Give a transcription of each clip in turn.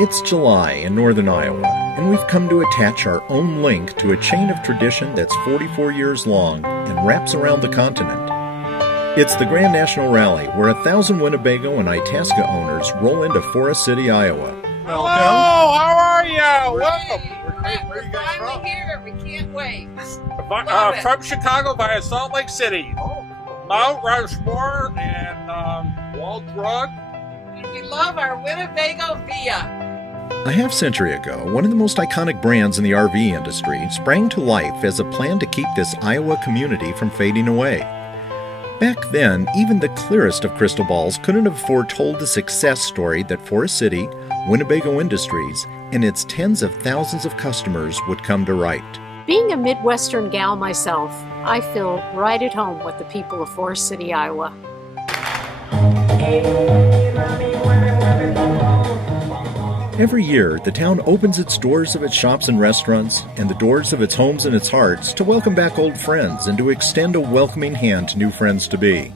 It's July in northern Iowa, and we've come to attach our own link to a chain of tradition that's 44 years long and wraps around the continent. It's the Grand National Rally, where 1,000 Winnebago and Itasca owners roll into Forest City, Iowa. Hello, how are you? Welcome. Where are you guys from? Here, we can't wait. From Chicago via Salt Lake City. Mount Rushmore and Walt Drug. And we love our Winnebago Via. A half-century ago, one of the most iconic brands in the RV industry sprang to life as a plan to keep this Iowa community from fading away. Back then, even the clearest of crystal balls couldn't have foretold the success story that Forest City, Winnebago Industries, and its tens of thousands of customers would come to write. Being a Midwestern gal myself, I feel right at home with the people of Forest City, Iowa. Every year, the town opens its doors of its shops and restaurants and the doors of its homes and its hearts to welcome back old friends and to extend a welcoming hand to new friends-to-be.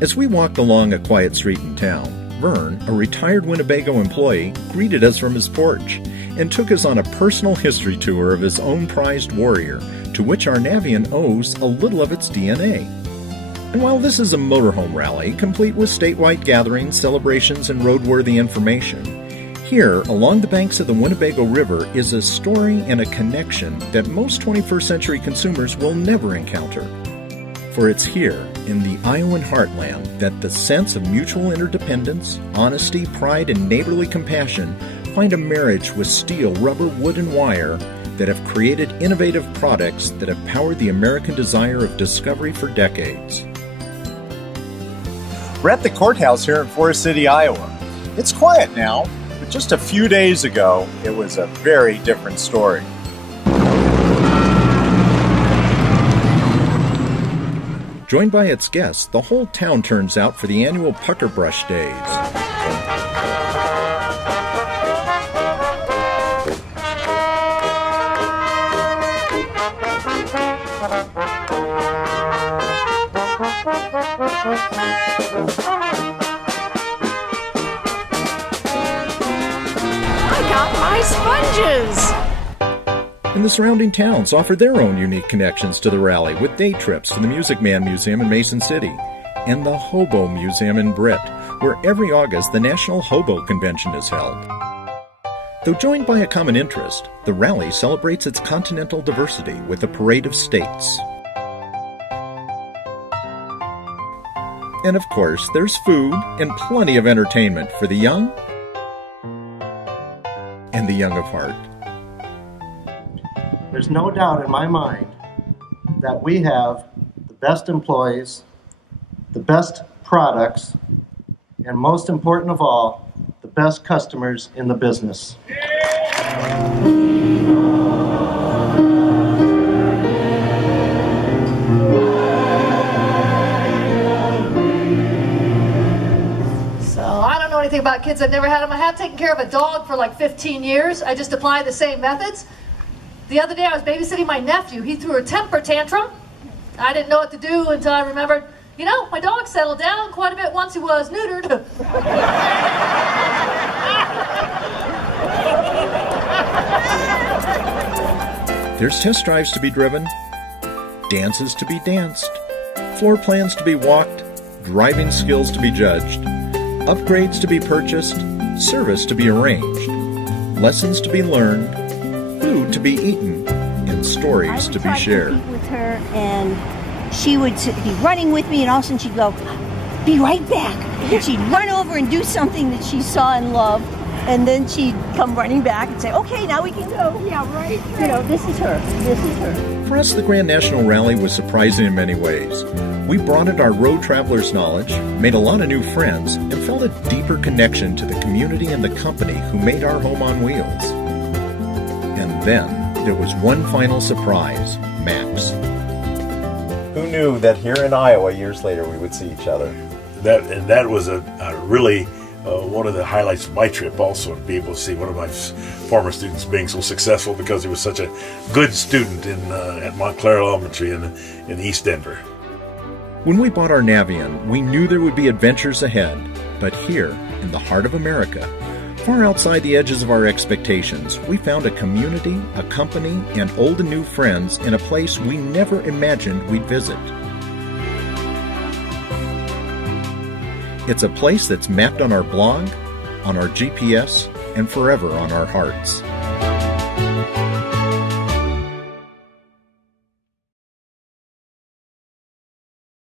As we walked along a quiet street in town, Vern, a retired Winnebago employee, greeted us from his porch and took us on a personal history tour of his own prized Warrior, to which our Navian owes a little of its DNA. And while this is a motorhome rally, complete with statewide gatherings, celebrations, and roadworthy information, here, along the banks of the Winnebago River, is a story and a connection that most 21st century consumers will never encounter. For it's here, in the Iowan heartland, that the sense of mutual interdependence, honesty, pride, and neighborly compassion find a marriage with steel, rubber, wood, and wire that have created innovative products that have powered the American desire of discovery for decades. We're at the courthouse here in Forest City, Iowa. It's quiet now, but just a few days ago, it was a very different story. Joined by its guests, the whole town turns out for the annual Pucker Brush Days. I got my sponges! And the surrounding towns offer their own unique connections to the rally, with day trips to the Music Man Museum in Mason City and the Hobo Museum in Britt, where every August the National Hobo Convention is held. Though joined by a common interest, the rally celebrates its continental diversity with a parade of states. And of course, there's food and plenty of entertainment for the young and the young of heart. There's no doubt in my mind that we have the best employees, the best products, and most important of all, the best customers in the business. Anything about kids. I've never had them. I have taken care of a dog for like 15 years. I just apply the same methods. The other day I was babysitting my nephew. He threw a temper tantrum. I didn't know what to do until I remembered, you know, my dog settled down quite a bit once he was neutered. There's test drives to be driven, dances to be danced, floor plans to be walked, driving skills to be judged, upgrades to be purchased, service to be arranged, lessons to be learned, food to be eaten, and stories to be shared. I would try to compete with her, and she would be running with me, and all of a sudden she'd go, "Be right back." And she'd run over and do something that she saw and loved, and then she'd come running back and say, "Okay, now we can go." Yeah, right. You know, this is her. This is her. For us, the Grand National Rally was surprising in many ways. We broadened our road travelers' knowledge, made a lot of new friends, and felt a deeper connection to the community and the company who made our home on wheels. And then there was one final surprise, Max. Who knew that here in Iowa, years later, we would see each other? That was a really one of the highlights of my trip, also to be able to see one of my former students being so successful because he was such a good student at Montclair Elementary in East Denver. When we bought our Navian, we knew there would be adventures ahead, but here, in the heart of America, Far outside the edges of our expectations, we found a community, a company, and old and new friends in a place we never imagined we'd visit. It's a place that's mapped on our blog, on our GPS, and forever on our hearts.